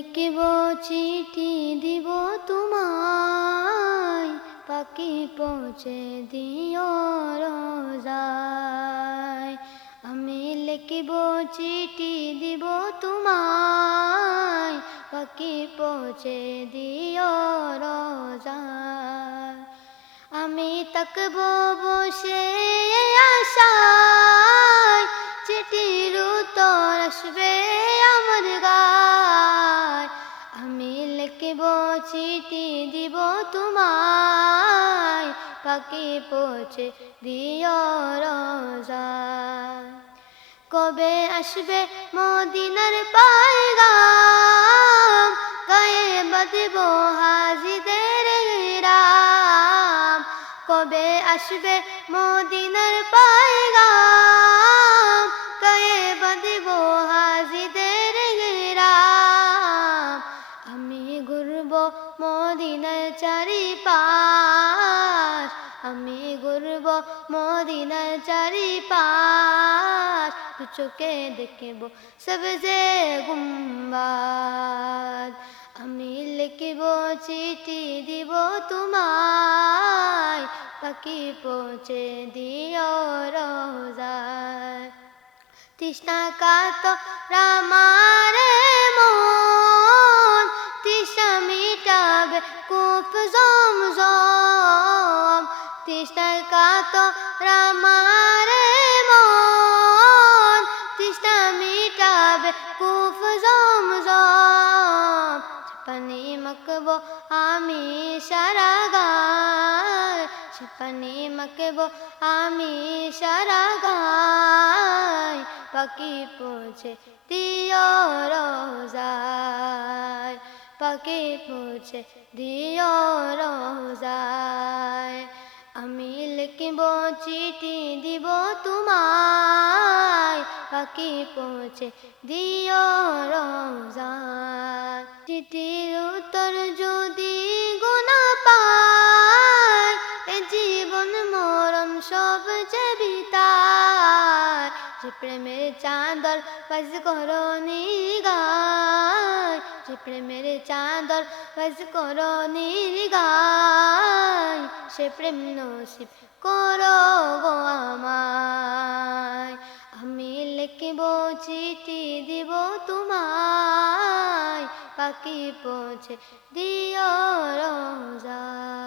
লিখিব চিঠি দিব তোমায়, পাখি পৌঁছে দিও রোজায়। আমি লিখিব চিঠি দিব তোমায়, পাখি পৌঁছে দিও রোজায়। আমি তাকব বসে আশায়, চিঠির উত্তর আসবে আমার গায়। আমি লিখিব চিঠি দিব তোমায়, পাখি পৌঁছে দিও রোজায়। কবে আসবে মদিনার পায়গাম, গায়ে বাঁধব হাজিদের রাম। কবে আসবে মদিনার পায়গাম, গায়ে বাঁধব হাজিদের রাম। আমি ঘুরব মদিনার চারিপাশ, আমি ঘুরব মদিনার চারিপাশ। দু চোখে দেখব সবজে গুম্বাদ। আমি লিখিব চিঠি দিব তোমায়, পাখি পৌঁছে দিও রোজায়। তৃষ্ণা কাতর আমারে মন, তৃষ্ণা মিটাবে কূপ জমজম। তৃষ্ণা কাতর আমারে মন, তৃষ্ণা মিটাবে কূপ জমজম। পানি মাখব আমি সারা গায়, পানি মাখব আমি সারা গায়। পাখি পৌঁছে দিও রোজায়, পাখি পৌঁছে দিও রোজায়। আমি লিখিব চিঠি দিব তোমায়, পাখি পৌঁছে দিও রোজায়। চিঠির উত্তর যদি গুনা পায়, এ জীবন মরণ সব যে বিতায়। যে প্রেমের চাদর বাজ করো নিগায়, যে প্রেমের চাদর বাজ করো নিগায়। সে প্রেম নসিব করো গো আমায়। আমি লিখিব চিঠি দিব তোমায়, পাখি পৌঁছে দিও রোজায়।